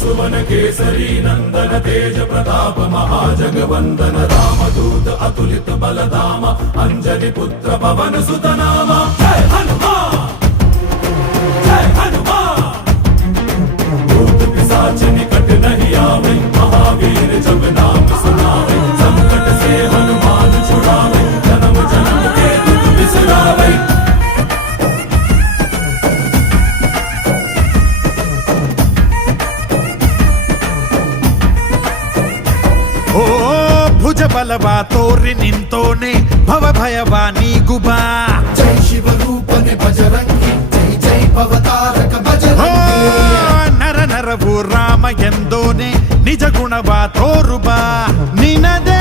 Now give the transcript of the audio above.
सुवन केसरी नंदन तेज प्रताप महाजगवंदन रामदूत अतुलित बलधाम अंजनी पुत्र पवन सुत नाम जय हनुमान जय हनुमान। भूत पिशाच निकट नहीं आवे महावीर जब नाम सुनावे संकट से हनुमान छुड़ावे जन्म जन्म के दुख बिसरावे। ಓ ಭುಜ ಬಲವಾ ತೋರಿ ನಿಂತೋನೆ ಭವ ಭಯವಾ ನೀಗುಬಾ ಜೈ ಶಿವರೂಪನೆ ಬಜರಂಗಿ ಜೈ ಜೈ ಭವತಾರಕ ಬಜರಂಗಿ ನರ ನರವು ರಾಮ ಎಂದೋನೆ ನಿಜ ಗುಣವಾ ತೋರುಬಾ ನಿನದೇ